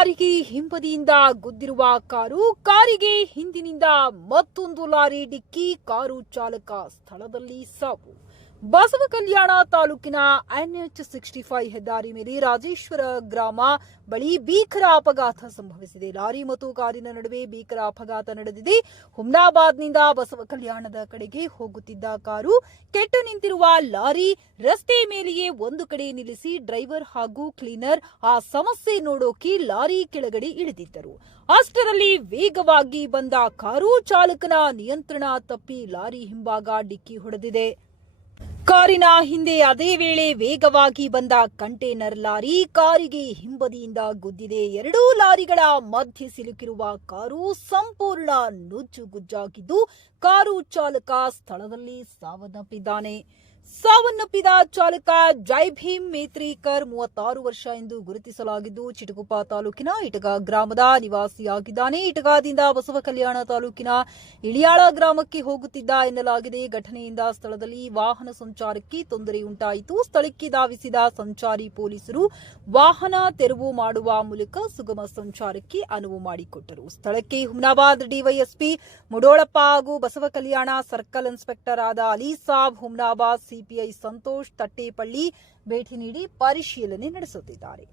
ಲಾರಿಗೆ ಹಿಂಬದಿಯಿಂದ ಗುದ್ದಿರುವ ಕಾರು ಕಾರಿಗೆ ಹಿಂದಿನಿಂದ ಮತ್ತೊಂದು ಲಾರಿ ಡಿಕ್ಕಿ ಕಾರು ಚಾಲಕ ಸ್ಥಳದಲ್ಲಿ ಸಾವು. ಬಸವ ಕಲ್ಯಾಣ ತಾಲೂಕಿನ ಎನ್ಎಚ್ ಸಿಕ್ಸ್ಟಿ ಫೈವ್ ಹೆದ್ದಾರಿ ಮೇಲೆ ರಾಜೇಶ್ವರ ಗ್ರಾಮ ಬಳಿ ಭೀಕರ ಅಪಘಾತ ಸಂಭವಿಸಿದೆ. ಲಾರಿ ಮತ್ತು ಕಾರಿನ ನಡುವೆ ಭೀಕರ ಅಪಘಾತ ನಡೆದಿದೆ. ಹುಮ್ನಾಬಾದ್ನಿಂದ ಬಸವ ಕಲ್ಯಾಣದ ಕಡೆಗೆ ಹೋಗುತ್ತಿದ್ದ ಕಾರು ಕೆಟ್ಟು ನಿಂತಿರುವ ಲಾರಿ ರಸ್ತೆ ಮೇಲೆಯೇ ಒಂದು ಕಡೆ ನಿಲ್ಲಿಸಿ ಡ್ರೈವರ್ ಹಾಗೂ ಕ್ಲೀನರ್ ಆ ಸಮಸ್ಯೆ ನೋಡೋಕೆ ಲಾರಿ ಕೆಳಗಡೆ ಇಳಿದಿದ್ದರು. ಅಷ್ಟರಲ್ಲಿ ವೇಗವಾಗಿ ಬಂದ ಕಾರು ಚಾಲಕನ ನಿಯಂತ್ರಣ ತಪ್ಪಿ ಲಾರಿ ಹಿಂಭಾಗ ಡಿಕ್ಕಿ ಹೊಡೆದಿದೆ. ಕಾರಿನ ಹಿಂದೆ ಅದೇ ವೇಳೆ ವೇಗವಾಗಿ ಬಂದ ಕಂಟೇನರ್ ಲಾರಿ ಕಾರಿಗೆ ಹಿಂಬದಿಯಿಂದ ಗುದ್ದಿದೆ. ಎರಡೂ ಲಾರಿಗಳ ಮಧ್ಯೆ ಸಿಲುಕಿರುವ ಕಾರು ಸಂಪೂರ್ಣ ನುಜ್ಜುಗುಜ್ಜಾಗಿದ್ದು, ಕಾರು ಚಾಲಕ ಸ್ಥಳದಲ್ಲಿ ಸಾವನ್ನಪ್ಪಿದ್ದಾನೆ. ಸಾವನ್ನಪ್ಪಿದ ಚಾಲಕ ಜೈ ಭೀಮ್ ಮೇತ್ರಿಕರ್ ಮೂವತ್ತಾರು ವರ್ಷ ಎಂದು ಗುರುತಿಸಲಾಗಿದ್ದು, ಚಿಟಗುಪ್ಪ ತಾಲೂಕಿನ ಇಟಗ ಗ್ರಾಮದ ನಿವಾಸಿಯಾಗಿದ್ದಾನೆ. ಇಟಗಾದಿಂದ ಬಸವ ಕಲ್ಯಾಣ ತಾಲೂಕಿನ ಇಳಿಯಾಳ ಗ್ರಾಮಕ್ಕೆ ಹೋಗುತ್ತಿದ್ದ ಎನ್ನಲಾಗಿದೆ. ಘಟನೆಯಿಂದ ಸ್ಥಳದಲ್ಲಿ ವಾಹನ ಸಂಚಾರಕ್ಕೆ ತೊಂದರೆ ಉಂಟಾಯಿತು. ಸ್ಥಳಕ್ಕೆ ಧಾವಿಸಿದ ಸಂಚಾರಿ ಪೊಲೀಸರು ವಾಹನ ತೆರವು ಮಾಡುವ ಮೂಲಕ ಸುಗಮ ಸಂಚಾರಕ್ಕೆ ಅನುವು ಮಾಡಿಕೊಟ್ಟರು. ಸ್ಥಳಕ್ಕೆ ಹುಮ್ನಾಬಾದ್ ಡಿವೈಎಸ್ಪಿ ಮುಡೋಳಪ್ಪ ಹಾಗೂ ಬಸವ ಕಲ್ಯಾಣ ಸರ್ಕಲ್ ಇನ್ಸ್ಪೆಕ್ಟರ್ ಆದ ಅಲಿ ಸಾಬ್ ಹುಮ್ನಾಬಾದ್ ಸಿಪಿಐ ಸಂತೋಷ್ ತಟ್ಟೇಪಳ್ಳಿ ಭೇಟಿ ನೀಡಿ ಪರಿಶೀಲನೆ ನಡೆಸುತ್ತಿದ್ದಾರೆ